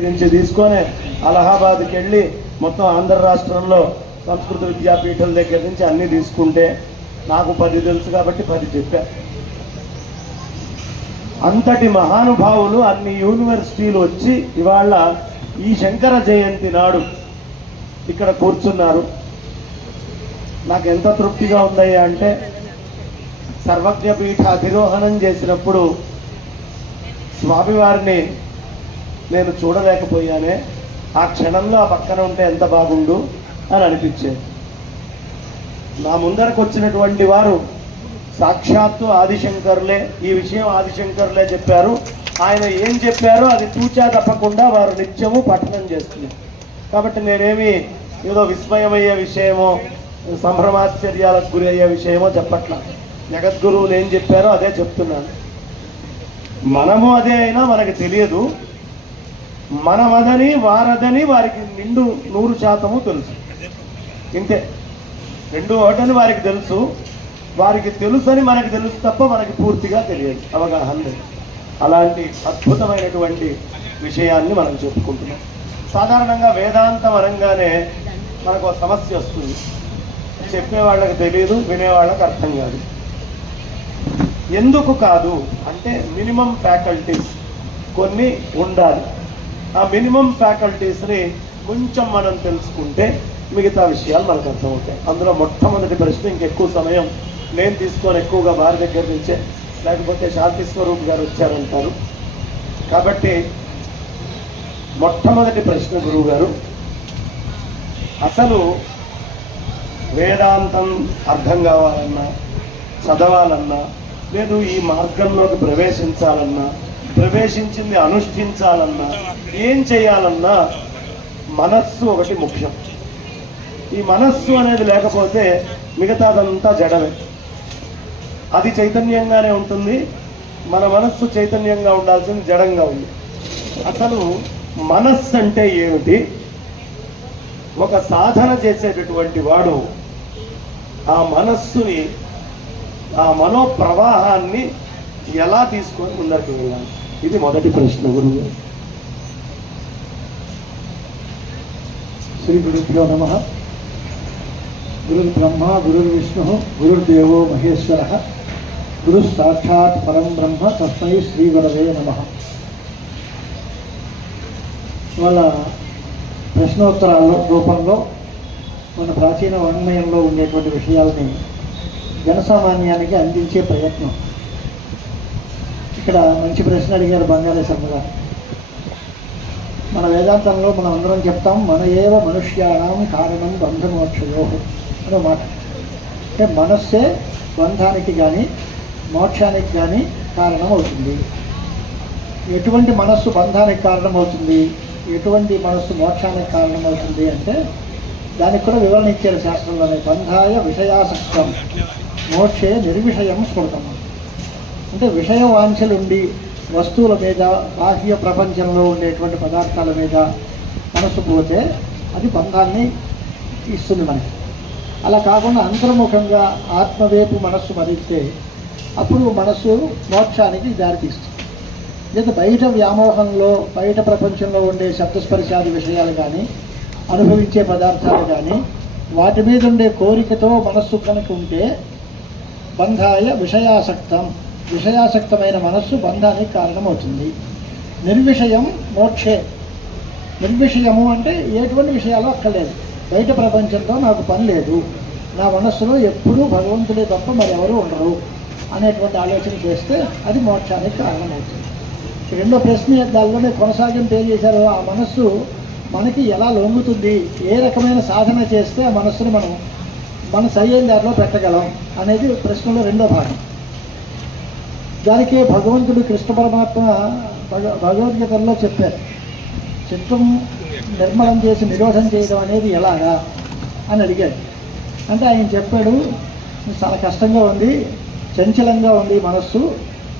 నుంచి తీసుకొని అలహాబాద్కి వెళ్ళి మొత్తం ఆంధ్ర రాష్ట్రంలో సంస్కృత విద్యాపీఠం దగ్గర నుంచి అన్నీ తీసుకుంటే నాకు పది తెలుసు కాబట్టి పది చెప్పా. అంతటి మహానుభావులు అన్ని యూనివర్సిటీలు వచ్చి ఇవాళ ఈ శంకర జయంతి నాడు ఇక్కడ కూర్చున్నారు. నాకు ఎంత తృప్తిగా ఉందయ్యా అంటే సర్వజ్ఞ పీఠ అధిరోహణం చేసినప్పుడు స్వామివారిని నేను చూడలేకపోయానే ఆ క్షణంలో ఆ పక్కన ఉంటే ఎంత బాగుండు అని అనిపించేది. నా ముందరకు వచ్చినటువంటి వారు సాక్షాత్తు ఆదిశంకర్లే ఈ విషయం ఆదిశంకర్లే చెప్పారు. ఆయన ఏం చెప్పారో అది తూచా తప్పకుండా వారు నిత్యము పఠనం చేస్తున్నారు. కాబట్టి నేనేమి ఏదో విస్మయమయ్యే విషయమో సంభ్రమాశ్చర్యాలకు గురి అయ్యే విషయమో చెప్పట్లా. జగద్గురువులు ఏం చెప్పారో అదే చెప్తున్నాను. మనము అదే అయినా మనకు తెలియదు. మనమదని వారదని వారికి నిండు నూరు శాతము తెలుసు. ఇంతే. రెండు ఒకటని వారికి తెలుసు. వారికి తెలుసని మనకి తెలుసు తప్ప మనకి పూర్తిగా తెలియదు. అవగాహన లేదు. అలాంటి అద్భుతమైనటువంటి విషయాన్ని మనం చెప్పుకుంటున్నాం. సాధారణంగా వేదాంతం అనగానే మనకు ఒక సమస్య వస్తుంది. చెప్పే వాళ్ళకి తెలియదు వినేవాళ్ళకి అర్థం కాదు. ఎందుకు కాదు? అంటే మినిమం ఫ్యాకల్టీస్ కొన్ని ఉండాలి. ఆ మినిమం ఫ్యాకల్టీస్ని కొంచెం మనం తెలుసుకుంటే మిగతా విషయాలు మనకు అర్థమవుతాయి. అందులో మొట్టమొదటి ప్రశ్న ఇంకెక్కువ సమయం నేను తీసుకొని ఎక్కువగా వారి దగ్గర నుంచే లేకపోతే శాంతి స్వరూప్ గారు వచ్చారంటారు. కాబట్టి మొట్టమొదటి ప్రశ్న గురువు గారు అసలు వేదాంతం అర్థం కావాలన్నా చదవాలన్నా లేదు ఈ మార్గంలోకి ప్రవేశించాలన్నా ప్రవేశించింది అనుష్ఠించాలన్నా ఏం చేయాలన్నా మనస్సు ఒకటి ముఖ్యం. ఈ మనస్సు అనేది లేకపోతే మిగతాదంతా జడమే. అది చైతన్యంగానే ఉంటుంది మన మనస్సు చైతన్యంగా ఉండాల్సింది జడంగా ఉంది. అసలు మనస్సు అంటే ఏమిటి? ఒక సాధన చేసేటటువంటి వాడు ఆ మనస్సుని ఆ మనో ప్రవాహాన్ని ఎలా తీసుకొని ముందరికి వెళ్ళాలి? ఇది మొదటి ప్రశ్న గురువు. శ్రీ గురుభ్యో నమ. గురుర్బ్రహ్మ గురుర్విష్ణు గురుర్దేవో మహేశ్వర. గురు సాక్షాత్ పరం బ్రహ్మ తస్మై శ్రీ గురవే నమ. వాళ్ళ ప్రశ్నోత్తరాల రూపంలో మన ప్రాచీన వాంగ్మయంలో ఉండేటువంటి విషయాల్ని జనసామాన్యానికి అందించే ప్రయత్నం. ఇక్కడ మంచి ప్రశ్న అడిగారు బంగాళేశ్వరం గారు. మన వేదాంతంలో మనం అందరం చెప్తాం మన ఏవ మనుష్యానం కారణం బంధమోక్షయో అనే మాట. అంటే మనస్సే బంధానికి కానీ మోక్షానికి కానీ కారణం అవుతుంది ఎటువంటి మనస్సు బంధానికి కారణం అవుతుంది ఎటువంటి మనస్సు మోక్షానికి కారణం అవుతుంది అంటే దానికి కూడా వివరణ ఇచ్చారు శాస్త్రంలోనే. బంధాయ విషయాసక్తం. మోక్షే నిర్విషయం స్మృతం. అంటే విషయ వాంఛలుండి వస్తువుల మీద బాహ్య ప్రపంచంలో ఉండేటువంటి పదార్థాల మీద మనసు పోతే అది బంధాన్ని ఇస్తుంది మనకి. అలా కాకుండా అంతర్ముఖంగా ఆత్మవేపు మనస్సు మరిస్తే అప్పుడు మనస్సు మోక్షానికి దారితీస్తుంది లేదా బయట వ్యామోహంలో బయట ప్రపంచంలో ఉండే శబ్దస్పర్శాది విషయాలు కానీ అనుభవించే పదార్థాలు కానీ వాటి మీద ఉండే కోరికతో మనస్సు కనుక ఉంటే బంధాయ విషయాసక్తం. విషయాసక్తమైన మనస్సు బంధానికి కారణమవుతుంది. నిర్విషయం మోక్షే. నిర్విషయము అంటే ఎటువంటి విషయాలు అక్కర్లేదు. బయట ప్రపంచంతో నాకు పని లేదు. నా మనస్సులో ఎప్పుడూ భగవంతుడే తప్ప మరెవరూ ఉండరు అనేటువంటి ఆలోచన చేస్తే అది మోక్షానికి కారణమవుతుంది. రెండో ప్రశ్న దానిలోనే కొనసాగింపు ఏం చేశారు ఆ మనస్సు మనకి ఎలా లొంగుతుంది? ఏ రకమైన సాధన చేస్తే ఆ మనస్సును మనం మన సరైన దారిలో పెట్టగలం? అనేది ప్రశ్నలో రెండో భాగం. దానికి భగవంతుడు కృష్ణ పరమాత్మ భగవద్గీతల్లో చెప్పారు. చిత్తం నిర్మలం చేసి నిరోధం చేయడం అనేది ఎలాగా అని అడిగాడు. అంటే ఆయన చెప్పాడు చాలా కష్టంగా ఉంది చంచలంగా ఉంది మనస్సు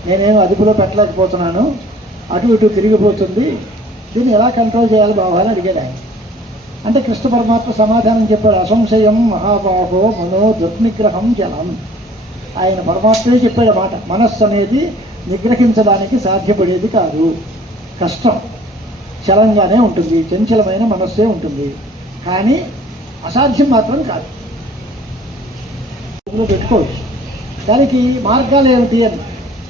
నేనేం అదుపులో పెట్టలేకపోతున్నాను అటు ఇటు తిరిగిపోతుంది దీన్ని ఎలా కంట్రోల్ చేయాలి బాబా అని అడిగాడు ఆయన. అంటే కృష్ణ పరమాత్మ సమాధానం చెప్పాడు అసంశయం మహాబాహో మనో దుర్నిగ్రహం జలం. ఆయన పరమాత్మే చెప్పాడు మాట. మనస్సు అనేది నిగ్రహించడానికి సాధ్యపడేది కాదు. కష్టం చలంగానే ఉంటుంది చంచలమైన మనస్సే ఉంటుంది. కానీ అసాధ్యం మాత్రం కాదు. పెట్టుకోవచ్చు. దానికి మార్గాలు ఏమిటి అని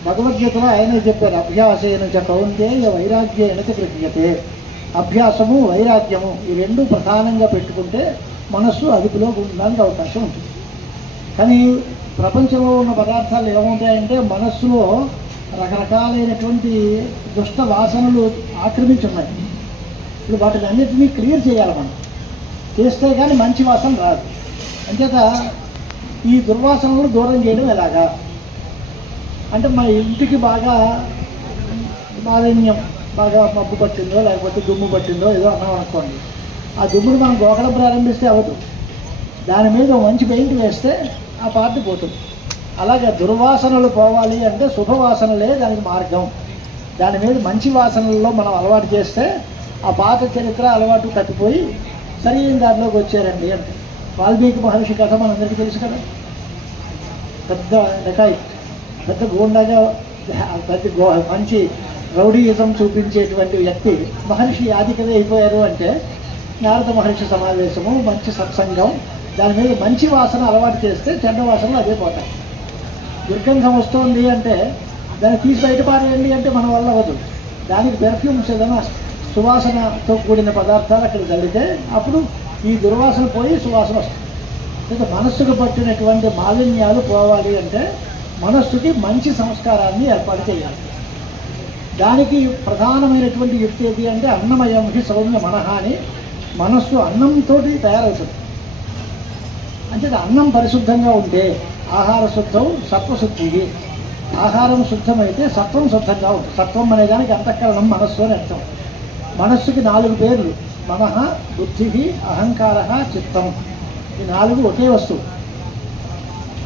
భగవద్గీతలో ఆయనే చెప్పారు అభ్యాసేన చ కౌంతేయ వైరాగ్యేన చ గృహ్యతే అభ్యాసము వైరాగ్యము ఈ రెండు ప్రధానంగా పెట్టుకుంటే మనస్సు అదుపులో ఉండడానికి అవకాశం ఉంటుంది. కానీ ప్రపంచంలో ఉన్న పదార్థాలు ఏముంటాయంటే మనస్సులో రకరకాలైనటువంటి దుష్ట వాసనలు ఆక్రమించి ఉన్నాయి ఇప్పుడు వాటిని అన్నిటినీ క్లియర్ చేయాలి మనం. చేస్తే కానీ మంచి వాసన రాదు. అంచేత ఈ దుర్వాసనలు దూరం చేయడం ఎలాగా? అంటే మన ఇంటికి బాగా మాలిన్యం బాగా మబ్బు పట్టిందో లేకపోతే దుమ్ము పట్టిందో ఏదో అన్నాం అనుకోండి. ఆ దుమ్మును మనం గోకడం ప్రారంభిస్తే అవ్వదు. దాని మీద మంచి పెయింట్ వేస్తే ఆ పార్టీ పోతుంది. అలాగే దుర్వాసనలు పోవాలి అంటే శుభవాసనలే దానికి మార్గం. దాని మీద మంచి వాసనల్లో మనం అలవాటు చేస్తే ఆ పాత చరిత్ర అలవాటు తప్పిపోయి సరైన దారిలోకి వచ్చారండి అంటే వాల్మీకి మహర్షి కథ మనందరికీ తెలుసు కదా? పెద్ద డకాయి పెద్ద గోండాగా పెద్ద గో మంచి రౌడీయిజం చూపించేటువంటి వ్యక్తి మహర్షి ఆదికవి అయిపోయారు అంటే నారద మహర్షి సమావేశము మంచి సత్సంగం దాని మీద మంచి వాసన అలవాటు చేస్తే చెడ్డ వాసనలు అదే పోతాయి. దుర్గంధం వస్తుంది అంటే దాన్ని తీసి బయట పారేయండి అంటే మన వల్ల అవ్వదు. దానికి పెర్ఫ్యూమ్స్ ఏదైనా సువాసనతో కూడిన పదార్థాలు అక్కడ చల్లితే అప్పుడు ఈ దుర్వాసన పోయి సువాసన వస్తుంది. ఇక మనస్సుకు పట్టినటువంటి మాలిన్యాలు పోవాలి అంటే మనస్సుకి మంచి సంస్కారాన్ని ఏర్పాటు చేయాలి. దానికి ప్రధానమైనటువంటి యుక్తి ఏది అంటే అన్నమయం హి సౌమ్య మనహ అని మనస్సు అన్నంతో తయారవుతుంది. అంటే అన్నం పరిశుద్ధంగా ఉంటే ఆహార శుద్ధం సత్వశుద్ధి ఆహారం శుద్ధమైతే సత్వం శుద్ధంగా ఉంటుంది. సత్వం అనే దానికి అంతఃకరణం మనస్సు అని అర్థం. మనస్సుకి నాలుగు పేర్లు. మనః బుద్ధి అహంకార చిత్తం. ఈ నాలుగు ఒకే వస్తువు.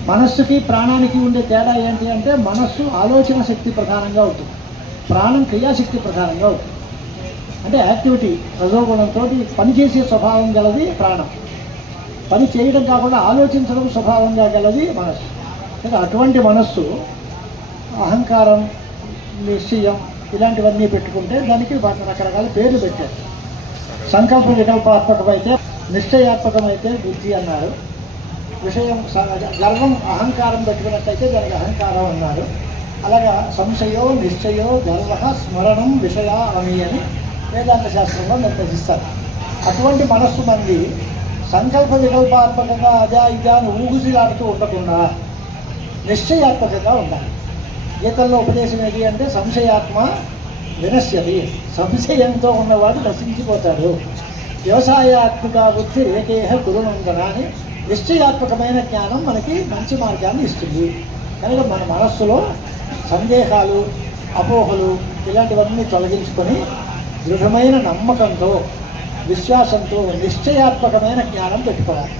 మనస్సుకి ప్రాణానికి ఉండే తేడా ఏంటి అంటే మనస్సు ఆలోచన శక్తి ప్రధానంగా ఉంటుంది. ప్రాణం క్రియాశక్తి ప్రధానంగా ఉంటుంది. అంటే యాక్టివిటీ రజోగుణంతో పనిచేసే స్వభావం గలది ప్రాణం. పని చేయడం కాకుండా ఆలోచించడం స్వభావంగా గలది మనస్సు. అంటే అటువంటి మనస్సు అహంకారం నిశ్చయం ఇలాంటివన్నీ పెట్టుకుంటే దానికి వాటి రకరకాల పేర్లు పెట్టారు. సంకల్ప వికల్పాత్మకమైతే నిశ్చయాత్మకమైతే బుద్ధి అన్నారు. విషయం గర్వం అహంకారం పెట్టుకున్నట్టయితే దానికి అహంకారం అన్నారు. అలాగా సంశయో నిశ్చయో గర్వ స్మరణం విషయ అని అని వేదాంత శాస్త్రంలో నిర్దేశిస్తారు. అటువంటి మనస్సు మంది సంకల్ప వికల్పాత్మకంగా అజా ఇజా అని ఊగుసిలాడుతూ ఉండకుండా నిశ్చయాత్మకంగా ఉండాలి. గీతల్లో ఉపదేశం ఏది అంటే సంశయాత్మ వినశ్యది సంశయంతో ఉన్నవాడు నశించిపోతాడు. వ్యవసాయాత్మక బుద్ధి ఏకేహ గురునందన అని నిశ్చయాత్మకమైన జ్ఞానం మనకి మంచి మార్గాన్ని ఇస్తుంది. కనుక మన మనస్సులో సందేహాలు అపోహలు ఇలాంటివన్నీ తొలగించుకొని దృఢమైన నమ్మకంతో విశ్వాసంతో నిశ్చయాత్మకమైన జ్ఞానం పెట్టుకోవాలి.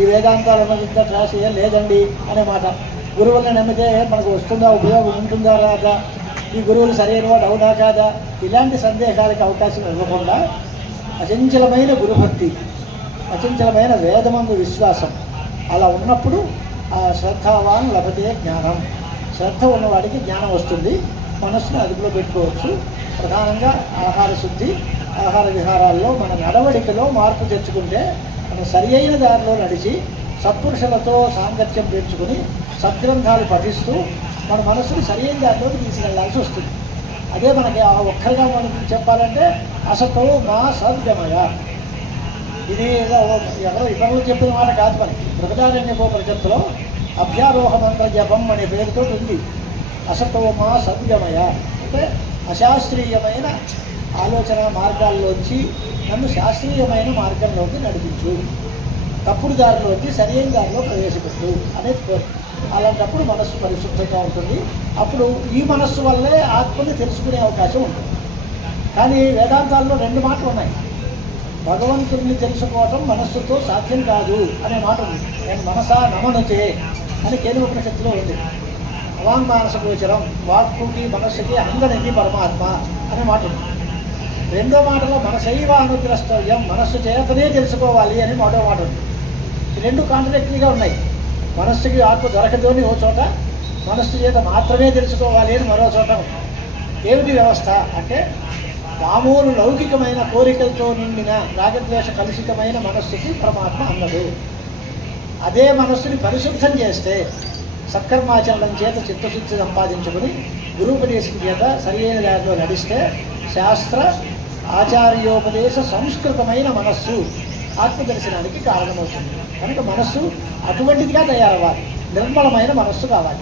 ఈ వేదాంతాలు ఉన్నది ఇంత క్లాస్ ఏం లేదండి అనే మాట. గురువులను నమ్మితే మనకు వస్తుందా ఉపయోగం ఉంటుందా రాదా? ఈ గురువులు సరైన వాడు అవునా కాదా? ఇలాంటి సందేహాలకు అవకాశం ఇవ్వకుండా అచంచలమైన గురుభక్తి అచంచలమైన వేదమందు విశ్వాసం అలా ఉన్నప్పుడు ఆ శ్రద్ధావాన్ లభతే జ్ఞానం. శ్రద్ధ ఉన్నవాడికి జ్ఞానం వస్తుంది. మనస్సును అదుపులో పెట్టుకోవచ్చు. ప్రధానంగా ఆహార శుద్ధి ఆహార విహారాల్లో మన నడవడికలో మార్పు తెచ్చుకుంటే మనం సరి అయిన దారిలో నడిచి సత్పురుషులతో సాంగత్యం పెంచుకొని సద్గ్రంథాలు పఠిస్తూ మన మనసుని సరి అయిన దారిలోకి తీసుకెళ్ళాల్సి వస్తుంది. అదే మనకి ఆ ఒక్కరిగా మనకి చెప్పాలంటే అసతో మా సద్గమయ. ఇది ఏదో ఎవరో ఇతరులు చెప్పిన మాట కాదు మనకి బృహదారణ్యకోపనిషత్తులో అభ్యారోహ మంత్ర జపం అనే పేరుతో ఉంది. అసతోమా సద్గమయ. అంటే అశాస్త్రీయమైన ఆలోచన మార్గాల్లోంచి నన్ను శాస్త్రీయమైన మార్గంలోకి నడిపించు. తప్పుడు దారిలోకి సరైన దారిలో ప్రవేశపెట్టు అనేది కోరిక. అలాంటప్పుడు మనస్సు పరిశుద్ధంగా ఉంటుంది. అప్పుడు ఈ మనస్సు వల్లే ఆత్మని తెలుసుకునే అవకాశం ఉంటుంది. కానీ వేదాంతాల్లో రెండు మాటలు ఉన్నాయి. భగవంతుడిని తెలుసుకోవటం మనస్సుతో సాధ్యం కాదు అనే మాట ఉంది. నేను మనసా నమనుతే అని కేంద్ర ఉపనిషత్తులో ఉంది. అవాంగ్ మానస గోచరం వాక్కుకి మనస్సుకి అందరికీ పరమాత్మ అనే మాట ఉంది. రెండో మాటలో మనసైవ అనుగ్రస్తవ్యం మనస్సు చేతనే తెలుసుకోవాలి అని మరో మాట ఉంది. రెండు కాంట్రడిక్టరీగా ఉన్నాయి. మనస్సుకి ఆత్మ దొరకదు అని ఓ చోట మనస్సు చేత మాత్రమే తెలుసుకోవాలి అని మరో చోట ఏమిటి వ్యవస్థ? అంటే మామూలు లౌకికమైన కోరికలతో నిండిన రాగద్వేష కలుషితమైన మనస్సుకి పరమాత్మ అన్నదు అదే మనస్సుని పరిశుద్ధం చేస్తే సత్కర్మాచరణం చేత చిత్తశుద్ధి సంపాదించుకుని గురుపదేశం చేత సరియైన దారిలో నడిస్తే శాస్త్ర ఆచార్యోపదేశ సంస్కృతమైన మనస్సు ఆత్మదర్శనానికి కారణమవుతుంది. కనుక మనస్సు అటువంటిదిగా తయారవ్వాలి. నిర్మలమైన మనస్సు కావాలి.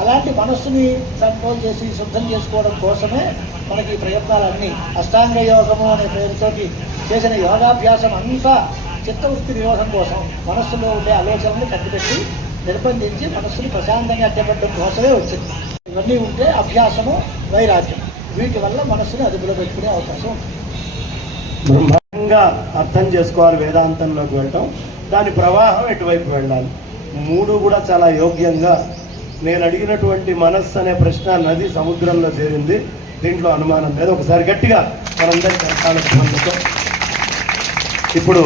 అలాంటి మనస్సుని కంట్రోల్ చేసి శుద్ధం చేసుకోవడం కోసమే మనకి ఈ ప్రయత్నాలన్నీ అష్టాంగ యోగము అనే పేరుతోటి చేసిన యోగాభ్యాసం అంతా చిత్తవృత్తి నిరోధం కోసం. మనస్సులో ఉండే ఆలోచనలు కట్టిపెట్టి నిర్బంధించి మనస్సును ప్రశాంతంగా అడ్డపెట్టడం కోసమే వచ్చింది. ఇవన్నీ ఉంటే అభ్యాసము వైరాగ్యం. వీటి వల్ల మనస్సుని అదుపులో పెట్టుకునే అవకాశం ఉంటుంది. బ్రహ్మంగా అర్థం చేసుకోవాలి వేదాంతంలోకి వెళ్ళటం. దాని ప్రవాహం ఎటువైపు వెళ్ళాలి? మూడు కూడా చాలా యోగ్యంగా నేను అడిగినటువంటి మనస్సు అనే ప్రశ్న నది సముద్రంలో చేరింది. దీంట్లో అనుమానం లేదు. ఒకసారి గట్టిగా మనందరికీ ఇప్పుడు